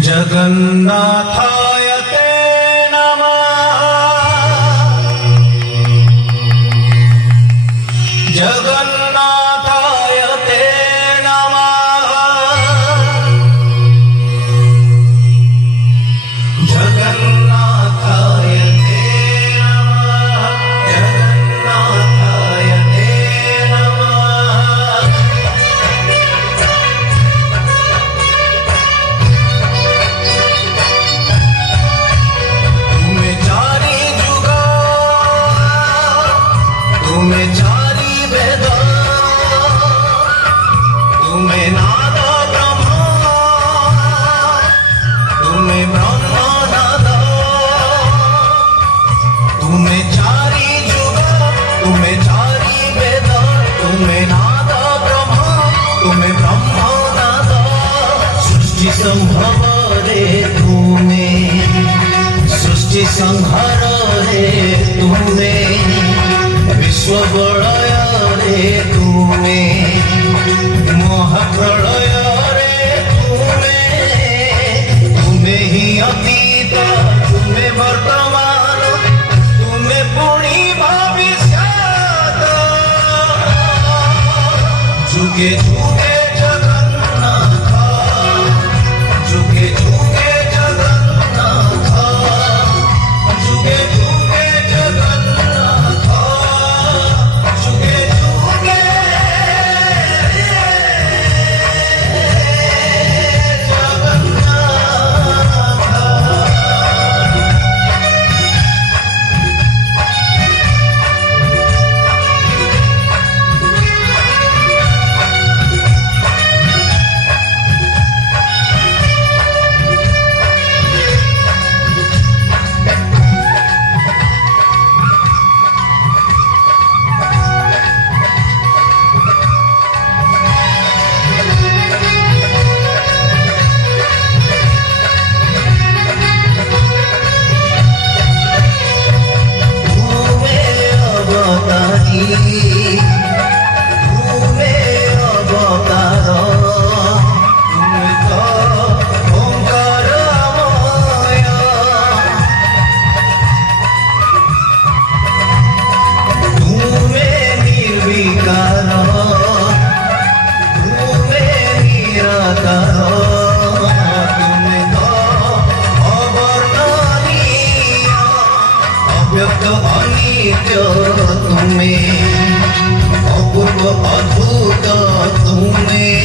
जगन्नाथाय ते नमः। जगन्नाथाय ते नमः। जगन्नाथाय ते नमः। जगन्नाथाय ते नमः। तुम्हें चारी वेद, तुम्हें नाद ब्रह्म, तुम्हें ब्रह्म नाद, तुम्हें चारी जुग, तुम्हें चारी वेद, तुम्हें नाद ब्रह्म, तुम्हें ब्रह्म नाद। सृष्टि संभव रे तुम्हें, सृष्टि संहार रे तुम्हें, विश्व बलय रे तुम्हें, महाप्रलय रे तुम्हें। तुम्हें ही अतीत, तुम्हें वर्तमान, तुम्हें पुणी भविष्यत। जुगे जुगे जगन्नाथ, जुगे जुगे जगन्नाथ, जुगे जुगे जगन्नाथ, जुगे जुगे तुम्हें, अपूर्व अद्भुत तुम्हें,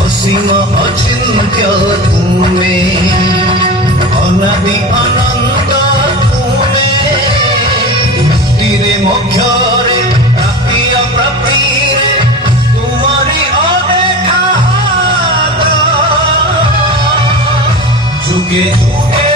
असीम अचिंत्य तुम्हें, अनादि अनंत तुम्हें। मुक्ति रे मोक्ष रे, प्राप्ति अप्राप्ति रे, तुम्हारी अदेखा हाथ। जुगे जुगे